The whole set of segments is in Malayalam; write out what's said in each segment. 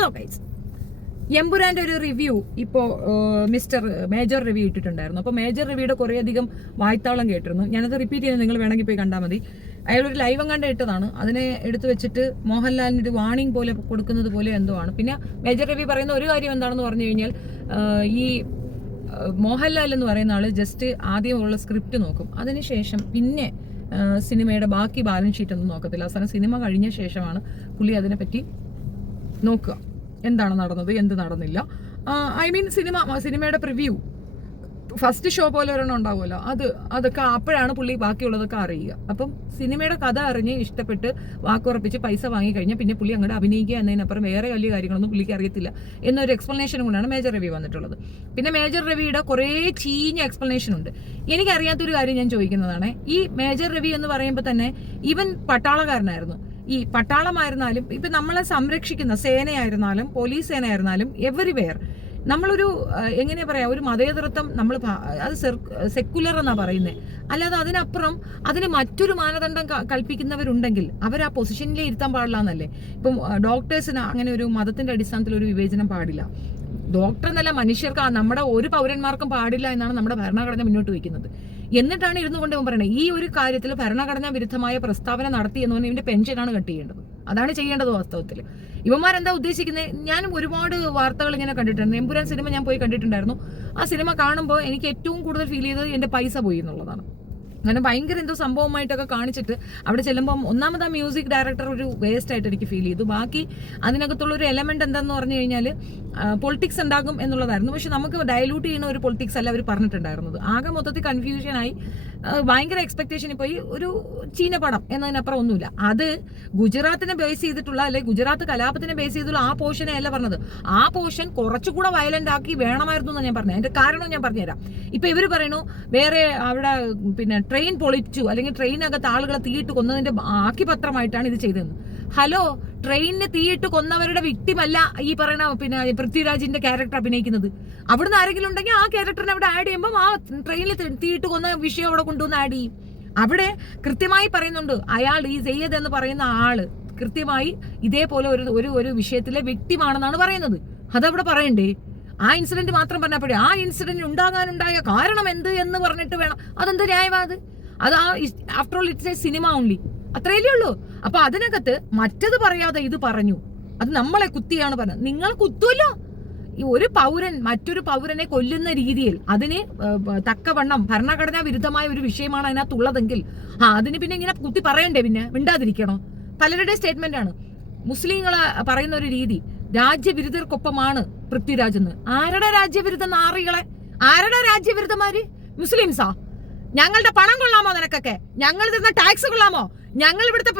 ഹലോ ഗൈസ്, എമ്പുരാന്റെ ഒരു റിവ്യൂ ഇപ്പോൾ മേജർ റിവ്യൂ ഇട്ടിട്ടുണ്ടായിരുന്നു. അപ്പോൾ മേജർ റിവ്യൂയുടെ കുറേയധികം വായ്ത്താളം കേട്ടിരുന്നു. ഞാനത് റിപ്പീറ്റ് ചെയ്യുന്നത് നിങ്ങൾ വേണമെങ്കിൽ പോയി കണ്ടാൽ മതി. അയാളൊരു ലൈവ് കണ്ട് ഇട്ടതാണ്. അതിനെ എടുത്തു വെച്ചിട്ട് മോഹൻലാലിന് ഒരു വാണിംഗ് പോലെ കൊടുക്കുന്നത് പോലെ എന്തോ ആണ്. പിന്നെ മേജർ റിവ്യൂ പറയുന്ന ഒരു കാര്യം എന്താണെന്ന് പറഞ്ഞു കഴിഞ്ഞാൽ, ഈ മോഹൻലാൽ എന്ന് പറയുന്ന ആള് ജസ്റ്റ് ആദ്യമുള്ള സ്ക്രിപ്റ്റ് നോക്കും, അതിനുശേഷം പിന്നെ സിനിമയുടെ ബാക്കി ബാലൻസ് ഷീറ്റ് ഒന്നും നോക്കത്തില്ല. അവസാനം സിനിമ കഴിഞ്ഞ ശേഷമാണ് പുള്ളി അതിനെപ്പറ്റി നോക്കുക, എന്താണ് നടന്നത്, എന്ത് നടന്നില്ല. ഐ മീൻ സിനിമയുടെ പ്രിവ്യൂ ഫസ്റ്റ് ഷോ പോലെ ഒരെണ്ണം ഉണ്ടാവുമല്ലോ, അതൊക്കെ അപ്പോഴാണ് പുള്ളി ബാക്കിയുള്ളതൊക്കെ അറിയുക. അപ്പം സിനിമയുടെ കഥ അറിഞ്ഞ് ഇഷ്ടപ്പെട്ട് വാക്കുറപ്പിച്ച് പൈസ വാങ്ങിക്കഴിഞ്ഞാൽ പിന്നെ പുള്ളി അങ്ങോട്ട് അഭിനയിക്കുക എന്നതിനപ്പുറം വേറെ വലിയ കാര്യങ്ങളൊന്നും പുള്ളിക്ക് അറിയത്തില്ല എന്നൊരു എക്സ്പ്ലനേഷൻ കൊണ്ടാണ് മേജർ റിവ്യൂ വന്നിട്ടുള്ളത്. പിന്നെ മേജർ റിവ്യൂയുടെ കുറേ ചീഞ്ഞ എക്സ്പ്ലനേഷൻ ഉണ്ട്. എനിക്കറിയാത്തൊരു കാര്യം ഞാൻ ചോദിക്കുന്നതാണ്. ഈ മേജർ റിവ്യൂ എന്ന് പറയുമ്പോൾ തന്നെ ഇവൻ പട്ടാളക്കാരനായിരുന്നു. ഈ പട്ടാളമായിരുന്നാലും ഇപ്പൊ നമ്മളെ സംരക്ഷിക്കുന്ന സേനയായിരുന്നാലും പോലീസ് സേനയായിരുന്നാലും എവരിവെയർ നമ്മളൊരു എങ്ങനെയാ പറയാ, ഒരു മതേതരത്വം നമ്മൾ അത് സെക്കുലർ എന്നാ പറയുന്നത്. അല്ലാതെ അതിനപ്പുറം അതിന് മറ്റൊരു മാനദണ്ഡം കൽപ്പിക്കുന്നവരുണ്ടെങ്കിൽ അവർ ആ പൊസിഷനിലേ ഇരുത്താൻ പാടില്ല എന്നല്ലേ. ഇപ്പം ഡോക്ടേഴ്സിന് അങ്ങനെ ഒരു മതത്തിന്റെ അടിസ്ഥാനത്തിൽ ഒരു വിവേചനം പാടില്ല. ഡോക്ടർ എന്നല്ല, മനുഷ്യർക്ക് നമ്മുടെ ഒരു പൗരന്മാർക്കും പാടില്ല എന്നാണ് നമ്മുടെ ഭരണഘടന മുന്നോട്ട് വയ്ക്കുന്നത്. എന്നിട്ടാണ് ഇരുന്നു കൊണ്ട് പറയണത് ഈ ഒരു കാര്യത്തിൽ ഭരണഘടനാ വിരുദ്ധമായ പ്രസ്താവന നടത്തി എന്ന് പറഞ്ഞാൽ ഇവന്റെ പെൻഷനാണ് കട്ട് ചെയ്യേണ്ടത്. അതാണ് ചെയ്യേണ്ടത് വാസ്തവത്തിൽ. ഇവന്മാരെന്താ ഉദ്ദേശിക്കുന്നത്? ഞാനും ഒരുപാട് വാർത്തകൾ ഇങ്ങനെ കണ്ടിട്ടുണ്ട്. എമ്പുരാൻ സിനിമ ഞാൻ പോയി കണ്ടിട്ടുണ്ടായിരുന്നു. ആ സിനിമ കാണുമ്പോൾ എനിക്ക് ഏറ്റവും കൂടുതൽ ഫീൽ ചെയ്തത് എന്റെ പൈസ പോയി എന്നുള്ളതാണ്. അങ്ങനെ ഭയങ്കര എന്തോ സംഭവമായിട്ടൊക്കെ കാണിച്ചിട്ട് അവിടെ ചെല്ലുമ്പം ഒന്നാമത് ആ മ്യൂസിക് ഡയറക്ടർ ഒരു വേസ്റ്റ് ആയിട്ട് എനിക്ക് ഫീൽ ചെയ്തു. ബാക്കി അതിനകത്തുള്ള ഒരു എലമെന്റ് എന്താന്ന് പറഞ്ഞു കഴിഞ്ഞാൽ പൊളിറ്റിക്സ് ഉണ്ടാകും എന്നുള്ളതായിരുന്നു. പക്ഷെ നമുക്ക് ഡയലൂട്ട് ചെയ്യുന്ന ഒരു പൊളിറ്റിക്സ് അല്ല അവർ പറഞ്ഞിട്ടുണ്ടായിരുന്നത്. ആകെ മൊത്തത്തിൽ കൺഫ്യൂഷനായി, ഭയങ്കര എക്സ്പെക്ടേഷൻ പോയി. ഒരു ചീന പടം എന്നതിനപ്പുറം ഒന്നുമില്ല. അത് ഗുജറാത്തിനെ ബേസ് ചെയ്തിട്ടുള്ള അല്ലെങ്കിൽ ഗുജറാത്ത് കലാപത്തിനെ ബേസ് ചെയ്തിട്ടുള്ള ആ പോർഷനെ അല്ല പറഞ്ഞത്. ആ പോർഷൻ കുറച്ചുകൂടെ വയലന്റ് ആക്കി വേണമായിരുന്നു എന്ന് ഞാൻ പറഞ്ഞത്. അതിന്റെ കാരണം ഞാൻ പറഞ്ഞുതരാം. ഇപ്പൊ ഇവർ പറയുന്നു വേറെ അവിടെ പിന്നെ ട്രെയിൻ പൊളിച്ചു അല്ലെങ്കിൽ ട്രെയിനകത്ത് ആളുകളെ തീയിട്ട് കൊന്നതിന്റെ ആക്കിപത്രമായിട്ടാണ് ഇത് ചെയ്തതെന്ന്. ഹലോ, ട്രെയിനിന് തീയിട്ട് കൊന്നവരുടെ വിക്ടിമല്ല ഈ പറയുന്ന പിന്നെ പൃഥ്വിരാജിന്റെ ക്യാരക്ടർ അഭിനയിക്കുന്നത്. അവിടുന്ന് ആരെങ്കിലും ഉണ്ടെങ്കിൽ ആ ക്യാരക്ടറിനെ അവിടെ ആഡ് ചെയ്യുമ്പോൾ ആ ട്രെയിനിൽ തീയിട്ട് കൊന്ന വിഷയം അവിടെ കൊണ്ടുവന്ന് ആഡ് ചെയ്യും. അവിടെ കൃത്യമായി പറയുന്നുണ്ട്, അയാൾ ഈ സെയ്യദ് എന്ന് പറയുന്ന ആള് കൃത്യമായി ഇതേപോലെ ഒരു വിഷയത്തിലെ വിക്ടിമാണെന്നാണ് പറയുന്നത്. അതവിടെ പറയണ്ടേ? ആ ഇൻസിഡന്റ് മാത്രം പറഞ്ഞാൽ പോരെ. ആ ഇൻസിഡന്റ് ഉണ്ടാകാനുണ്ടായ കാരണം എന്ത് എന്ന് പറഞ്ഞിട്ട് വേണം. അതെന്ത് ന്യായമാത്? അത് after all it's A cinema only, അത്രയല്ലേ ഉള്ളൂ. അപ്പൊ അതിനകത്ത് മറ്റത് പറയാതെ ഇത് പറഞ്ഞു. അത് നമ്മളെ കുത്തിയാണ് പറഞ്ഞത്. നിങ്ങൾ കുത്തുമല്ലോ. ഈ ഒരു പൗരൻ മറ്റൊരു പൗരനെ കൊല്ലുന്ന രീതിയിൽ അതിന് തക്കവണ്ണം ഭരണഘടനാ വിരുദ്ധമായ ഒരു വിഷയമാണ് അതിനകത്തുള്ളതെങ്കിൽ അതിന് പിന്നെ ഇങ്ങനെ കുത്തി പറയണ്ടേ? പിന്നെ മിണ്ടാതിരിക്കണോ? പലരുടെ സ്റ്റേറ്റ്മെന്റ് ആണ്. മുസ്ലിങ്ങളെ പറയുന്ന ഒരു രീതി, രാജ്യവിരുദ്ധർക്കൊപ്പമാണ് പൃഥ്വിരാജ് എന്ന്. ആരുടെ രാജ്യവിരുദ്ധ നാറികളെ? ആരുടെ രാജ്യവിരുദ്ധമാര്? മുസ്ലിംസാ? ഞങ്ങളുടെ പണം കൊള്ളാമോ നിനക്കൊക്കെ? ഞങ്ങൾ തരുന്ന ടാക്സ് കൊള്ളാമോ? ഞങ്ങൾ ഇവിടുത്തെ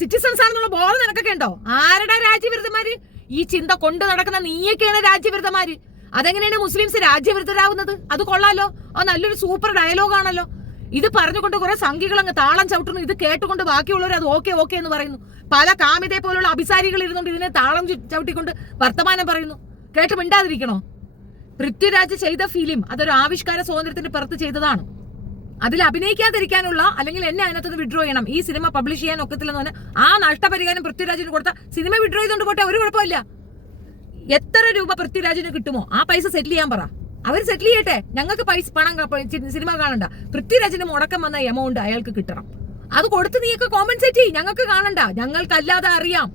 സിറ്റിസൺസ് ആണെന്നുള്ള ബോധം നിനക്കൊക്കെ ഉണ്ടോ? ആരുടെ രാജ്യവിരുദ്ധമാര്? ഈ ചിന്ത കൊണ്ട് നടക്കുന്ന നീയൊക്കെയാണ് രാജ്യവിരുദ്ധമാര്. അതെങ്ങനെയാണ് മുസ്ലിംസ് രാജ്യവിരുദ്ധരാകുന്നത്? അത് കൊള്ളാലോ. അത് നല്ലൊരു സൂപ്പർ ഡയലോഗാണല്ലോ. ഇത് പറഞ്ഞുകൊണ്ട് കുറെ സംഘികൾ അങ്ങ് താളം ചവിട്ടുന്നു. ഇത് കേട്ടുകൊണ്ട് ബാക്കിയുള്ളവർ അത് ഓക്കെ എന്ന് പറയുന്നു. പല കാമിതയെ പോലുള്ള അഭിസാരികൾ ഇരുന്നുകൊണ്ട് ഇതിനെ താളം ചവിട്ടിക്കൊണ്ട് വർത്തമാനം പറയുന്നു. കേട്ട് മിണ്ടാതിരിക്കണോ? പൃഥ്വിരാജ് ചെയ്ത ഫിലിം അതൊരു ആവിഷ്കാര സ്വാതന്ത്ര്യത്തിന്റെ പുറത്ത് ചെയ്തതാണ്. അതിൽ അഭിനയിക്കാതിരിക്കാനുള്ള അല്ലെങ്കിൽ എന്നെ അതിനകത്ത് വിഡ്രോ ചെയ്യണം, ഈ സിനിമ പബ്ലിഷ് ചെയ്യാൻ ഒക്കത്തില്ലെന്ന് പറഞ്ഞാൽ ആ നഷ്ടപരിഹാരം പൃഥ്വിരാജിന് കൊടുത്ത സിനിമ വിഡ്രോ ചെയ്തുകൊണ്ട് പോട്ടെ, ഒരു കുഴപ്പമില്ല. എത്ര രൂപ പൃഥ്വിരാജിന് കിട്ടുമോ ആ പൈസ സെറ്റിൽ ചെയ്യാൻ പറ. അവർ സെറ്റിൽ ചെയ്യട്ടെ. ഞങ്ങൾക്ക് പണം സിനിമ കാണണ്ട. പൃഥ്വിരാജിന് മുടക്കം വന്ന എമൗണ്ട് അയാൾക്ക് കിട്ടണം. അത് കൊടുത്ത് നീയൊക്കെ കോമ്പൻസേറ്റ് ചെയ്യും. ഞങ്ങൾക്ക് കാണണ്ട. ഞങ്ങൾക്കല്ലാതെ അറിയാം.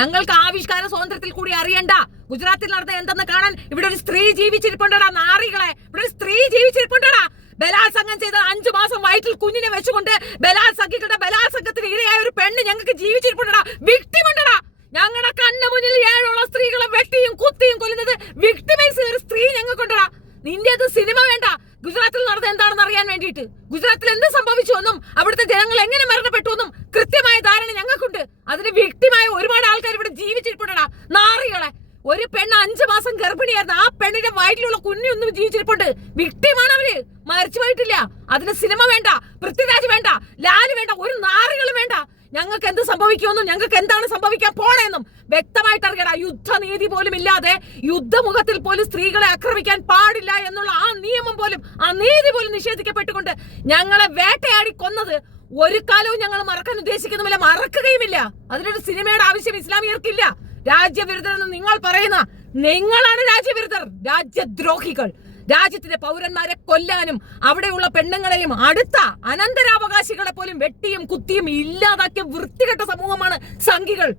ഞങ്ങൾക്ക് ആവിഷ്കാര സ്വാതന്ത്ര്യത്തിൽ കൂടി അറിയണ്ട. ഗുജറാത്തിൽ നടന്ന എന്തെന്ന് കാണാൻ ഇവിടെ ഒരു സ്ത്രീ ജീവിച്ചിരിപ്പുണ്ടടാ. നാറികളെ, ഇവിടെ ഒരു സ്ത്രീ ജീവിച്ചിരിപ്പുണ്ടടാ. ബലാത്സംഗം ചെയ്ത 5 മാസം വയറ്റിൽ കുഞ്ഞിനെ വെച്ചുകൊണ്ട് ബലാത്സംഗത്തിന് ഇരയായ ഒരു പെണ്ണ് ഞങ്ങൾക്ക് ജീവിച്ചിരിപ്പുണ്ടടാ. വിക്ടിമുണ്ടടാ. ഞങ്ങളുടെ കണ്ണു മുന്നിൽ 7 സ്ത്രീകളെ വെട്ടിയും കുത്തിയും കൊല്ലുന്നത് വിക്ടിമൈസ് ഒരു സ്ത്രീ ഞങ്ങൾക്കുണ്ടടാ. നിന്റെ അത് സിനിമ വേണ്ട. ഗുജറാത്തിൽ നടന്നത് എന്താണെന്ന് അറിയാൻ വേണ്ടിയിട്ട്, ഗുജറാത്തിൽ എന്ത് സംഭവിച്ചു എന്നും അവിടുത്തെ ജനങ്ങൾ എങ്ങനെ മരണപ്പെട്ടു എന്നും കൃത്യമായ ധാരണ ഞങ്ങൾക്കുണ്ട്. അതിന് വിക്ടിമായ ഒരുപാട് ആൾക്കാർ ഇവിടെ ജീവിച്ചിരിപ്പുണ്ടടാ. നാറികളെ, ഒരു പെണ്ണ് 5 മാസം ഗർഭിണിയായിരുന്നു. ആ പെണ്ണിന്റെ വയറ്റിലുള്ള കുഞ്ഞൊന്നും ജീവിച്ചിരിപ്പുണ്ട്. വിക്ടിമാണ് അവര്, മരിച്ചു പോയിട്ടില്ല. അതിന് സിനിമ വേണ്ട, പൃഥ്വിരാജ് വേണ്ട, ലാല് വേണ്ട, ഒരു നാറികളും വേണ്ട. ഞങ്ങൾക്ക് എന്ത് സംഭവിക്കുമെന്നും ഞങ്ങൾക്ക് എന്താണ് സംഭവിക്കാൻ പോണെന്നും വ്യക്തമായിട്ട് അറിയടാ. യുദ്ധനീതി പോലും ഇല്ലാതെ യുദ്ധമുഖത്തിൽ പോലും സ്ത്രീകളെ ആക്രമിക്കാൻ പാടില്ല എന്നുള്ള ആ നിയമം പോലും ആ നീതി പോലും നിഷേധിക്കപ്പെട്ടുകൊണ്ട് ഞങ്ങളെ വേട്ടയാടി കൊന്നത് ഒരു കാലവും ഞങ്ങൾ മറക്കാൻ ഉദ്ദേശിക്കുന്നുമില്ല, മറക്കുകയുമില്ല. അതിനൊരു സിനിമയുടെ ആവശ്യം ഇസ്ലാമിയർക്കില്ല. രാജ്യവിരുദ്ധരെന്ന് നിങ്ങൾ പറയുന്ന നിങ്ങളാണ് രാജ്യവിരുദ്ധർ, രാജ്യദ്രോഹികൾ. രാജ്യത്തിന്റെ പൗരന്മാരെ കൊല്ലാനും അവിടെയുള്ള പെണ്ണുങ്ങളെയും അടുത്ത അനന്തരാവകാശികളെ പോലും വെട്ടിയും കുത്തിയും ഇല്ലാതാക്കിയ വൃത്തികെട്ട സമൂഹമാണ് സംഘികൾ.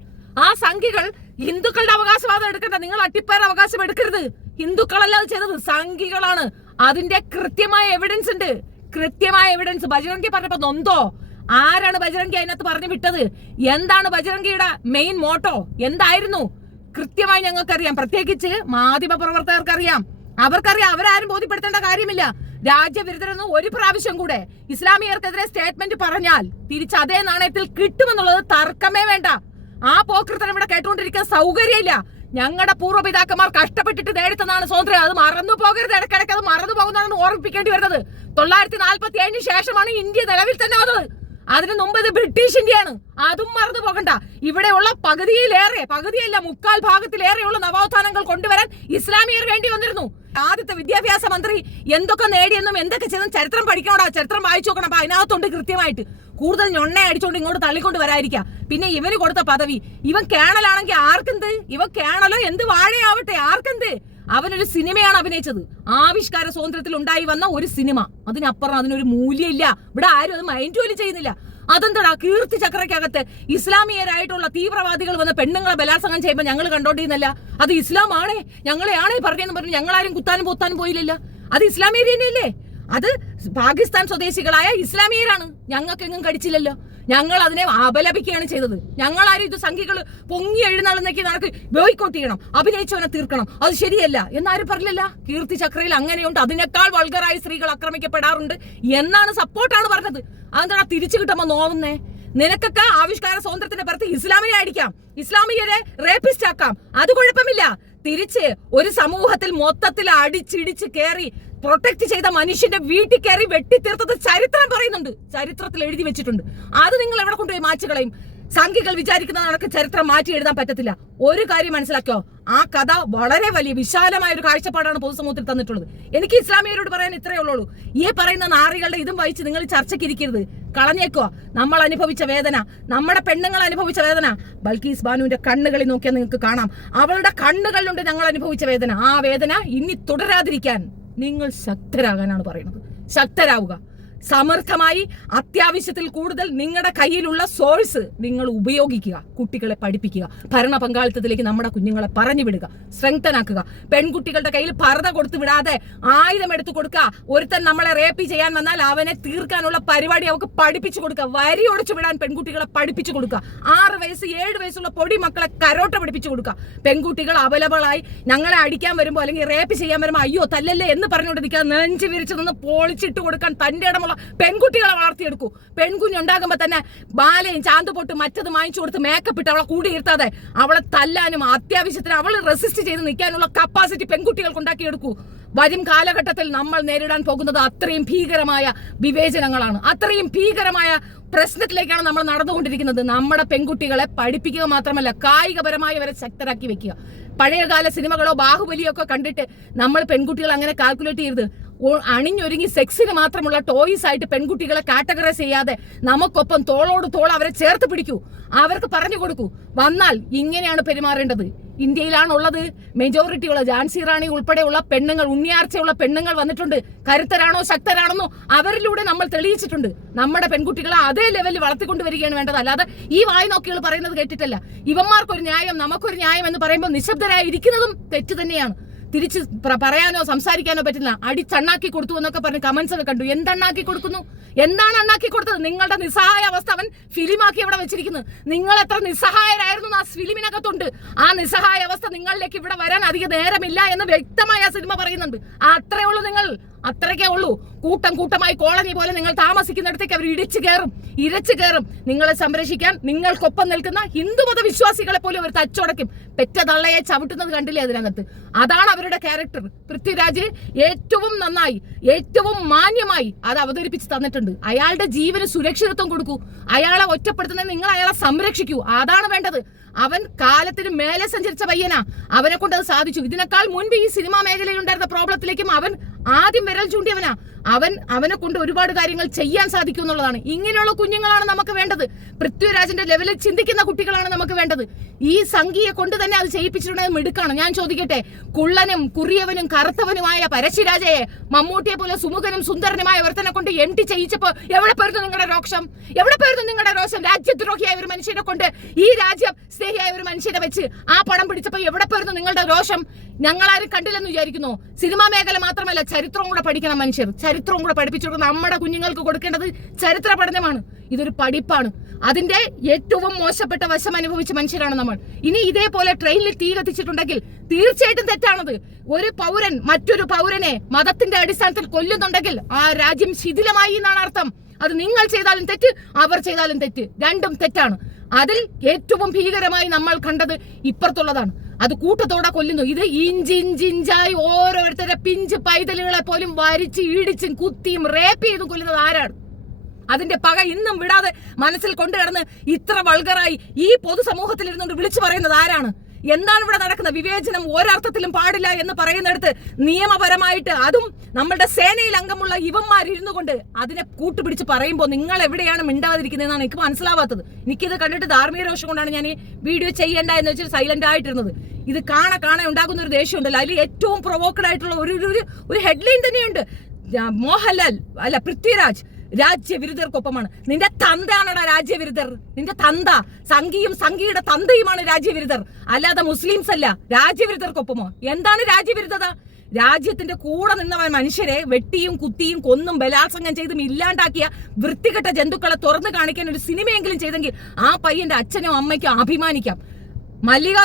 ആ സംഘികൾ ഹിന്ദുക്കളുടെ അവകാശവാദം എടുക്കണ്ട, നിങ്ങൾ അട്ടിപ്പേർ അവകാശം എടുക്കരുത്. ഹിന്ദുക്കളല്ലാതെ ചെയ്തത് സംഘികളാണ്. അതിന്റെ കൃത്യമായ എവിഡൻസ് ഉണ്ട്, കൃത്യമായ എവിഡൻസ്. ബജറംഗി പറഞ്ഞപ്പോ നൊന്തോ? ആരാണ് ബജറംഗി അതിനകത്ത് പറഞ്ഞു വിട്ടത്? എന്താണ് ബജറംഗിയുടെ മെയിൻ മോട്ടോ? എന്തായിരുന്നു? കൃത്യമായി ഞങ്ങൾക്കറിയാം, പ്രത്യേകിച്ച് മാധ്യമ പ്രവർത്തകർക്കറിയാം, അവർക്കറിയാം. അവരാരും ബോധ്യപ്പെടുത്തേണ്ട കാര്യമില്ല. രാജ്യവിരുദ്ധരെന്ന് ഒരു പ്രാവശ്യം കൂടെ ഇസ്ലാമിയർക്കെതിരെ സ്റ്റേറ്റ്മെന്റ് പറഞ്ഞാൽ തിരിച്ച് അതേ നാണയത്തിൽ കിട്ടുമെന്നുള്ളത് തർക്കമേ വേണ്ട. ആ പോക്കൃത്തനം ഇവിടെ കേട്ടുകൊണ്ടിരിക്കാൻ സൗകര്യമില്ല. ഞങ്ങളുടെ പൂർവ്വപിതാക്കന്മാർ കഷ്ടപ്പെട്ടിട്ട് നേടിത്തന്നാണ് സ്വാതന്ത്ര്യം. അത് മറന്നു പോകരുത്. ഇടയ്ക്കിടയ്ക്ക് അത് മറന്നു പോകുന്നതാണ് ഓർമ്മിപ്പിക്കേണ്ടി വരുന്നത്. 947 ശേഷമാണ് ഇന്ത്യ നിലവിൽ തന്നെ വന്നത്. അതിനു മുമ്പ് ഇത് ബ്രിട്ടീഷ് ഇന്ത്യയാണ്. അതും മറന്നു പോകണ്ട. ഇവിടെയുള്ള പകുതിയല്ല 3/4 ഭാഗത്തിലേറെയുള്ള നവോത്ഥാനങ്ങൾ കൊണ്ടുവരാൻ ഇസ്ലാമിയർ വേണ്ടി വന്നിരുന്നു. ആദ്യത്തെ വിദ്യാഭ്യാസ മന്ത്രി എന്തൊക്കെ നേടിയെന്നും എന്തൊക്കെ ചെയ്തെന്നും ചരിത്രം പഠിക്കണോടാ, ചരിത്രം വായിച്ചു നോക്കണം. അപ്പൊ അതിനകത്തുണ്ട് കൃത്യമായിട്ട്. കൂടുതൽ ഞൊണ്ണ അടിച്ചോണ്ട് ഇങ്ങോട്ട് തള്ളിക്കൊണ്ട് വരാതിരിക്കുക. പിന്നെ ഇവന് കൊടുത്ത പദവി, ഇവൻ കേണലാണെങ്കിൽ ആർക്കെന്ത്? ഇവൻ കേണലോ എന്ത് വാഴയാവട്ടെ, ആർക്കെന്ത്? അവനൊരു സിനിമയാണ് അഭിനയിച്ചത്. ആവിഷ്കാര സ്വാതന്ത്ര്യത്തിൽ ഉണ്ടായി വന്ന ഒരു സിനിമ. അതിനപ്പുറം അതിനൊരു മൂല്യമില്ല. ഇവിടെ ആരും അത് മൈൻഡ് പോലും ചെയ്യുന്നില്ല. അതെന്താ കീർത്തി ചക്രയ്ക്കകത്ത് ഇസ്ലാമിയരായിട്ടുള്ള തീവ്രവാദികൾ വന്ന് പെണ്ണുങ്ങളെ ബലാത്സംഗം ചെയ്യുമ്പോൾ ഞങ്ങൾ കണ്ടോണ്ടിരുന്നല്ല? അത് ഇസ്ലാമാണേ, ഞങ്ങളെയാണേ പറഞ്ഞെന്ന് പറഞ്ഞു ഞങ്ങളാരും കുത്താനും പൊത്താനും പോയില്ലല്ല. അത് ഇസ്ലാമിയർ തന്നെയല്ലേ? അത് പാകിസ്ഥാൻ സ്വദേശികളായ ഇസ്ലാമിയരാണ്. ഞങ്ങൾക്കെങ്ങും കടിച്ചില്ലല്ലോ. ഞങ്ങൾ അതിനെ അപലപിക്കുകയാണ് ചെയ്തത്. ഞങ്ങളാരും ഇത് സംഘികൾ പൊങ്ങി എഴുന്നള്ളുന്നേക്ക് നടക്ക് ബോയ്ക്കോട്ട് ചെയ്യണം, അഭിനയിച്ചവനെ തീർക്കണം, അത് ശരിയല്ല എന്നാരും പറഞ്ഞില്ല. കീർത്തി ചക്രയിൽ അങ്ങനെയുണ്ട്. അതിനേക്കാൾ വൾഗറായി സ്ത്രീകൾ ആക്രമിക്കപ്പെടാറുണ്ട് എന്നാണ് സപ്പോർട്ടാണ് പറഞ്ഞത്. അതെന്താ തിരിച്ചു കിട്ടുമ്പോ നോവുന്നേ? നിനക്കൊക്കെ ആവിഷ്കാര സ്വാതന്ത്ര്യത്തിന്റെ പുറത്ത് ഇസ്ലാമിനെ അടിക്കാം, ഇസ്ലാമിയരെ റേപ്പിസ്റ്റ് ആക്കാം, അത് കുഴപ്പമില്ല. തിരിച്ച് ഒരു സമൂഹത്തിൽ മൊത്തത്തിൽ അടിച്ചിടിച്ച് കയറി പ്രൊട്ടക്ട് ചെയ്ത മനുഷ്യന്റെ വീട്ടിൽ കയറി വെട്ടിത്തീർത്തത് ചരിത്രം പറയുന്നുണ്ട്, ചരിത്രത്തിൽ എഴുതി വെച്ചിട്ടുണ്ട്. അത് നിങ്ങൾ എവിടെ കൊണ്ടുപോയി മാച്ചുകളയും? സംഘികൾ വിചാരിക്കുന്ന കണക്ക് ചരിത്രം മാറ്റി എഴുതാൻ പറ്റത്തില്ല. ഒരു കാര്യം മനസ്സിലാക്കോ, ആ കഥ വളരെ വലിയ വിശാലമായ ഒരു കാഴ്ചപ്പാടാണ് പൊതുസമൂഹത്തിൽ തന്നിട്ടുള്ളത്. എനിക്ക് ഇസ്ലാമിയരോട് പറയാൻ ഇത്രയേ ഉള്ളൂ. ഈ പറയുന്ന നാറികളുടെ ഇതും വായിച്ച് നിങ്ങൾ ചർച്ചയ്ക്കിരിക്കരുത്, കളഞ്ഞേക്കുക. നമ്മൾ അനുഭവിച്ച വേദന, നമ്മുടെ പെണ്ണുങ്ങൾ അനുഭവിച്ച വേദന ബൽക്കീസ് ബാനുവിന്റെ കണ്ണുകളിൽ നോക്കിയാൽ നിങ്ങൾക്ക് കാണാം. അവളുടെ കണ്ണുകളിലുണ്ട് ഞങ്ങൾ അനുഭവിച്ച വേദന. ആ വേദന ഇനി തുടരാതിരിക്കാൻ നിങ്ങൾ ശക്തരാകാനാണ് പറയുന്നത്. ശക്തരാവുക, സമർത്ഥമായി അത്യാവശ്യത്തിൽ കൂടുതൽ നിങ്ങളുടെ കയ്യിലുള്ള സോഴ്സ് നിങ്ങൾ ഉപയോഗിക്കുക. കുട്ടികളെ പഠിപ്പിക്കുക, ഭരണ പങ്കാളിത്തത്തിലേക്ക് നമ്മുടെ കുഞ്ഞുങ്ങളെ പറഞ്ഞു വിടുക, സ്ട്രെങ്തൻ ആക്കുക. പെൺകുട്ടികളുടെ കയ്യിൽ പർദ്ദ കൊടുത്തു വിടാതെ ആയുധം എടുത്തു കൊടുക്കുക. ഒരുത്തൻ നമ്മളെ റേപ്പ് ചെയ്യാൻ വന്നാൽ അവനെ തീർക്കാനുള്ള പരിപാടി അവർക്ക് പഠിപ്പിച്ചു കൊടുക്കുക. വരി ഒടിച്ചു വിടാൻ പെൺകുട്ടികളെ പഠിപ്പിച്ചു കൊടുക്കുക. 6 വയസ്സ് 7 വയസ്സുള്ള പൊടി മക്കളെ കരോട്ട പഠിപ്പിച്ചു കൊടുക്കുക. പെൺകുട്ടികൾ അവലബിളായി ഞങ്ങളെ അടിക്കാൻ വരുമ്പോൾ അല്ലെങ്കിൽ റേപ്പ് ചെയ്യാൻ വരുമ്പോൾ അയ്യോ തല്ലല്ലേ എന്ന് പറഞ്ഞുകൊണ്ടിരിക്കുക. നെഞ്ച് വിരിച്ചു നിന്ന് പൊളിച്ചിട്ട് കൊടുക്കാൻ തന്റെ ഇടമുള്ള പെൺകുട്ടികളെ വളർത്തിയെടുക്കൂ. പെൺകുഞ്ഞുണ്ടാകുമ്പോ തന്നെ ബാലയും ചാന്തുപൊട്ടും മറ്റത് വാങ്ങിച്ചു കൊടുത്ത് മേക്കപ്പ് ഇട്ട് അവളെ കൂടിയിരുത്താതെ അവളെ തല്ലാനും അത്യാവശ്യത്തിന് അവൾ റെസിസ്റ്റ് ചെയ്ത് നിൽക്കാനുള്ള കപ്പാസിറ്റി പെൺകുട്ടികൾക്ക് ഉണ്ടാക്കിയെടുക്കൂ. വരും കാലഘട്ടത്തിൽ നമ്മൾ നേരിടാൻ പോകുന്നത് അത്രയും ഭീകരമായ വിവേചനങ്ങളാണ്, അത്രയും ഭീകരമായ പ്രശ്നത്തിലേക്കാണ് നമ്മൾ നടന്നുകൊണ്ടിരിക്കുന്നത്. നമ്മുടെ പെൺകുട്ടികളെ പഠിപ്പിക്കുക മാത്രമല്ല കായികപരമായി വരെ ശക്തരാക്കി വെക്കുക. പഴയകാല സിനിമകളോ ബാഹുബലിയോ ഒക്കെ കണ്ടിട്ട് നമ്മൾ പെൺകുട്ടികൾ അങ്ങനെ കാൽക്കുലേറ്റ് ചെയ്യരുത്. അണിഞ്ഞൊരുങ്ങി സെക്സിന് മാത്രമുള്ള ടോയ്സ് ആയിട്ട് പെൺകുട്ടികളെ കാറ്റഗറൈസ് ചെയ്യാതെ നമുക്കൊപ്പം തോളോട് തോൾ അവരെ ചേർത്ത് പിടിക്കൂ. അവർക്ക് പറഞ്ഞു കൊടുക്കൂ, വന്നാൽ ഇങ്ങനെയാണ് പെരുമാറേണ്ടത്. ഇന്ത്യയിലാണുള്ളത് മെജോറിറ്റിയുള്ള ഝാൻസി റാണി ഉൾപ്പെടെയുള്ള പെണ്ണുങ്ങൾ, ഉണ്ണിയാർച്ചയുള്ള പെണ്ണുങ്ങൾ വന്നിട്ടുണ്ട്. കരുത്തരാണോ ശക്തരാണെന്നോ അവരിലൂടെ നമ്മൾ തെളിയിച്ചിട്ടുണ്ട്. നമ്മുടെ പെൺകുട്ടികളെ അതേ ലെവലിൽ വളർത്തിക്കൊണ്ടുവരികയാണ് വേണ്ടത്. അല്ലാതെ ഈ വായി നോക്കികൾ പറയുന്നത് കേട്ടിട്ടല്ല. ഇവന്മാർക്കൊരു ന്യായം നമുക്കൊരു ന്യായം എന്ന് പറയുമ്പോൾ നിശബ്ദരായിരിക്കുന്നതും തെറ്റ് തന്നെയാണ്. തിരിച്ച് പറയാനോ സംസാരിക്കാനോ പറ്റില്ല. അടിച്ചണ്ണാക്കി കൊടുത്തു എന്നൊക്കെ പറഞ്ഞ് കമന്റ്സ് ഒക്കെ കണ്ടു. എന്തണ്ണാക്കി കൊടുക്കുന്നു? എന്താണ് അണ്ണാക്കി കൊടുത്തത്? നിങ്ങളുടെ നിസ്സഹായ അവസ്ഥ അവൻ ഫിലിമാക്കി ഇവിടെ വെച്ചിരിക്കുന്നത്. നിങ്ങൾ എത്ര നിസ്സഹായരായിരുന്നു ആ ഫിലിമിനകത്തുണ്ട്. ആ നിസ്സഹായ അവസ്ഥ നിങ്ങളിലേക്ക് ഇവിടെ വരാൻ അധിക നേരമില്ല എന്ന് വ്യക്തമായി ആ സിനിമ പറയുന്നുണ്ട്. അത്രേ ഉള്ളൂ, നിങ്ങൾ അത്രയ്ക്കേ ഉള്ളൂ. കൂട്ടം കൂട്ടമായി കോളനി പോലെ നിങ്ങൾ താമസിക്കുന്നിടത്തേക്ക് അവർ ഇരച്ചു കയറും. നിങ്ങളെ സംരക്ഷിക്കാൻ നിങ്ങൾക്കൊപ്പം നിൽക്കുന്ന ഹിന്ദുമത വിശ്വാസികളെ പോലും അവർ തച്ചോടക്കും. പെറ്റ തള്ളയെ ചവിട്ടുന്നത് കണ്ടില്ലേ അതിനകത്ത്? അതാണ് അവരുടെ ക്യാരക്ടർ. പൃഥ്വിരാജ് ഏറ്റവും നന്നായി, ഏറ്റവും മാന്യമായി അത് അവതരിപ്പിച്ച് തന്നിട്ടുണ്ട്. അയാളുടെ ജീവന് സുരക്ഷിതത്വം കൊടുക്കൂ. അയാളെ ഒറ്റപ്പെടുത്തുന്നത് നിങ്ങൾ അയാളെ സംരക്ഷിക്കൂ. അതാണ് വേണ്ടത്. അവൻ കാലത്തിന് മേലെ സഞ്ചരിച്ച പയ്യനാ. അവനെ കൊണ്ട് അത് സാധിച്ചു. ഇതിനേക്കാൾ മുൻപ് ഈ സിനിമാ മേഖലയിൽ ഉണ്ടായിരുന്ന പ്രോബ്ലത്തിലേക്കും അവൻ ആദ്യം വിരൽ ചൂണ്ടിയവനാ. അവനെ കൊണ്ട് ഒരുപാട് കാര്യങ്ങൾ ചെയ്യാൻ സാധിക്കും എന്നുള്ളതാണ്. ഇങ്ങനെയുള്ള കുഞ്ഞുങ്ങളാണ് നമുക്ക് വേണ്ടത്. പൃഥ്വിരാജിന്റെ ലെവലിൽ ചിന്തിക്കുന്ന കുട്ടികളാണ് നമുക്ക് വേണ്ടത്. ഈ സംഘിയെ കൊണ്ട് തന്നെ അത് ചെയ്യിപ്പിച്ചിട്ടുണ്ടെങ്കിൽ മിടുക്കാണ്. ഞാൻ ചോദിക്കട്ടെ, കുള്ളനും കുറിയവനും കറുത്തവനുമായ പരശുരാജയെ മമ്മൂട്ടിയെ പോലെ സുമുഖനും സുന്ദരനുമായ ഒരുത്തനെ കൊണ്ട് MT ചെയ്യിച്ചപ്പോ എവിടെ പോയിരുന്നു നിങ്ങളുടെ രോഷം? എവിടെ പോയിരുന്നു നിങ്ങളുടെ രോഷം? രാജ്യദ്രോഹിയായ ഒരു മനുഷ്യനെ കൊണ്ട്, ഈ രാജ്യം സ്നേഹിയായ ഒരു മനുഷ്യനെ വെച്ച് ആ പടം പിടിച്ചപ്പോ എവിടെ പോയിരുന്നു നിങ്ങളുടെ രോഷം? ഞങ്ങളാരും കണ്ടില്ലെന്ന് വിചാരിക്കുന്നു. സിനിമാ മേഖല മാത്രമല്ല, ചരിത്രവും കൂടെ പഠിക്കണം മനുഷ്യർ. ചരിത്രവും കൂടെ പഠിപ്പിച്ചു കൊടുക്കുന്ന നമ്മുടെ കുഞ്ഞുങ്ങൾക്ക് കൊടുക്കേണ്ടത് ചരിത്ര പഠനമാണ്. ഇതൊരു പഠിപ്പാണ്. അതിന്റെ ഏറ്റവും മോശപ്പെട്ട വശം അനുഭവിച്ച മനുഷ്യരാണ് നമ്മൾ. ഇനി ഇതേപോലെ ട്രെയിനിൽ തീ കത്തിച്ചിട്ടുണ്ടെങ്കിൽ തീർച്ചയായിട്ടും തെറ്റാണത്. ഒരു പൗരൻ മറ്റൊരു പൗരനെ മതത്തിന്റെ അടിസ്ഥാനത്തിൽ കൊല്ലുന്നുണ്ടെങ്കിൽ ആ രാജ്യം ശിഥിലമായി എന്നാണ് അർത്ഥം. അത് നിങ്ങൾ ചെയ്താലും തെറ്റ്, അവർ ചെയ്താലും തെറ്റ്, രണ്ടും തെറ്റാണ്. അതിൽ ഏറ്റവും ഭീകരമായി നമ്മൾ കണ്ടത് ഇപ്പുറത്തുള്ളതാണ്. അത് കൂട്ടത്തോടെ കൊല്ലുന്നു. ഇത് ഇഞ്ചിഞ്ചിഞ്ചായി ഓരോരുത്തരെ പിഞ്ച് പൈതലുകളെ പോലും വരിച്ച് ഇടിച്ചും കുത്തിയും റേപ്പ് ചെയ്തും കൊല്ലുന്നത് ആരാണ്? അതിന്റെ പക ഇന്നും വിടാതെ മനസ്സിൽ കൊണ്ടുകിടന്ന് ഇത്ര വൾഗറായി ഈ പൊതുസമൂഹത്തിൽ ഇരുന്നുകൊണ്ട് വിളിച്ചു പറയുന്നത് ആരാണ്? എന്താണ് ഇവിടെ നടക്കുന്നത്? വിവേചനം ഒരർത്ഥത്തിലും പാടില്ല എന്ന് പറയുന്നിടത്ത് നിയമപരമായിട്ട് അതും നമ്മളുടെ സേനയിൽ അംഗമുള്ള ഇവന്മാരിരുന്നു കൊണ്ട് അതിനെ കൂട്ടുപിടിച്ച് പറയുമ്പോൾ നിങ്ങൾ എവിടെയാണ് മിണ്ടാതിരിക്കുന്നതെന്നാണ് എനിക്ക് മനസ്സിലാവാത്തത്. എനിക്കിത് കണ്ടിട്ട് ധാർമ്മിക രോഷം കൊണ്ടാണ് ഞാൻ ഈ വീഡിയോ ചെയ്യേണ്ട എന്ന് വെച്ചാൽ സൈലന്റ് ആയിട്ടിരുന്നത്. ഇത് കാണാൻ ഉണ്ടാകുന്ന ഒരു ദേഷ്യം ഉണ്ടല്ലോ. അതിൽ ഏറ്റവും പ്രൊവോക്കഡ് ആയിട്ടുള്ള ഒരു ഹെഡ്ലൈൻ തന്നെയുണ്ട്. മോഹൻലാൽ അല്ല പൃഥ്വിരാജ് രാജ്യവിരുദ്ധർക്കൊപ്പമാണ്. നിന്റെ തന്തയാണടാ രാജ്യവിരുദ്ധർ. നിന്റെ തന്ത സംഘിയും സംഘിയുടെ തന്തയുമാണ് രാജ്യവിരുദ്ധർ, അല്ലാതെ മുസ്ലിംസ് അല്ല. രാജ്യവിരുദ്ധർക്കൊപ്പമോ? എന്താണ് രാജ്യവിരുദ്ധത? രാജ്യത്തിന്റെ കൂടെ നിന്നവൻ മനുഷ്യരെ വെട്ടിയും കുത്തിയും കൊന്നും ബലാത്സംഗം ചെയ്തും ഇല്ലാണ്ടാക്കിയ വൃത്തികെട്ട ജന്തുക്കളെ തുറന്നു കാണിക്കാൻ ഒരു സിനിമയെങ്കിലും ചെയ്തെങ്കിൽ ആ പയ്യന്റെ അച്ഛനും അമ്മയ്ക്കും അഭിമാനിക്കാം. മല്ലിക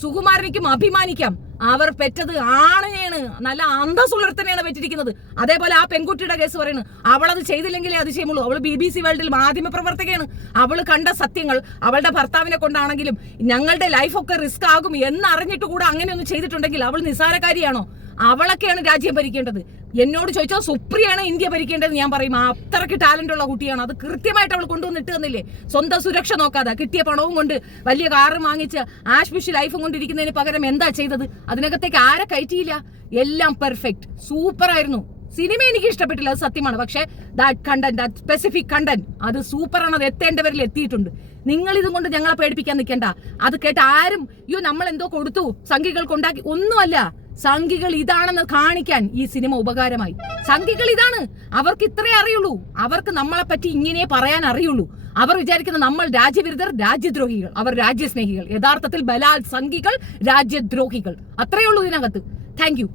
സുകുമാരനിക്കും അഭിമാനിക്കാം. അവർ പെറ്റത് ആണിനെയാണ്, നല്ല അന്തസ്സുള്ളർത്തനെയാണ് പെറ്റിരിക്കുന്നത്. അതേപോലെ ആ പെൺകുട്ടിയുടെ കേസ് പറയുന്നു, അവളത് ചെയ്തില്ലെങ്കിലേ അതിശയമുള്ളൂ. അവൾ BBC വേൾഡിൽ മാധ്യമ പ്രവർത്തകയാണ്. അവൾ കണ്ട സത്യങ്ങൾ അവളുടെ ഭർത്താവിനെ കൊണ്ടാണെങ്കിലും ഞങ്ങളുടെ ലൈഫൊക്കെ റിസ്ക് ആകും എന്നറിഞ്ഞിട്ട് കൂടെ അങ്ങനെയൊന്നും ചെയ്തിട്ടുണ്ടെങ്കിൽ അവൾ നിസ്സാരക്കാരിയാണോ? അവളൊക്കെയാണ് രാജ്യം ഭരിക്കേണ്ടത്. എന്നോട് ചോദിച്ചാൽ സുപ്രിയാണ് ഇന്ത്യ ഭരിക്കേണ്ടത് ഞാൻ പറയും. അത്രയ്ക്ക് ടാലന്റ് ഉള്ള കുട്ടിയാണ്. അത് കൃത്യമായിട്ട് അവൾ കൊണ്ടുവന്നിട്ട് തന്നില്ലേ. സ്വന്തം സുരക്ഷ നോക്കാതെ കിട്ടിയ പണവും കൊണ്ട് വലിയ കാറ് വാങ്ങിച്ച് ആഷ്പിഷ് ലൈഫും കൊണ്ടിരിക്കുന്നതിന് പകരം എന്താ ചെയ്തത്? അതിനകത്തേക്ക് ആരെ കയറ്റിയില്ല. എല്ലാം പെർഫെക്റ്റ്, സൂപ്പർ ആയിരുന്നു. സിനിമ എനിക്ക് ഇഷ്ടപ്പെട്ടില്ല, അത് സത്യമാണ്. പക്ഷെ that content, that specific content അത് സൂപ്പറാണ്. അത് എത്തേണ്ടവരിൽ എത്തിയിട്ടുണ്ട്. നിങ്ങൾ ഇതും കൊണ്ട് ഞങ്ങളെ പേടിപ്പിക്കാൻ നിൽക്കണ്ട. അത് കേട്ട് ആരും നമ്മൾ എന്തോ കൊടുത്തു സംഘികൾക്ക് ഉണ്ടാക്കി ഒന്നുമല്ല. സംഘികൾ ഇതാണെന്ന് കാണിക്കാൻ ഈ സിനിമ ഉപകാരമായി. സംഘികൾ ഇതാണ്, അവർക്ക് ഇത്രേ അറിയുള്ളൂ. അവർക്ക് നമ്മളെ പറ്റി ഇങ്ങനെ പറയാൻ അറിയുള്ളൂ. അവർ വിചാരിക്കുന്ന നമ്മൾ രാജ്യവിരുദ്ധർ, രാജ്യദ്രോഹികൾ. അവർ രാജ്യസ്നേഹികൾ. യഥാർത്ഥത്തിൽ ബലാൽ സംഘികൾ, രാജ്യദ്രോഹികൾ. അത്രയേ ഉള്ളൂ ഇതിനകത്ത്. Thank you.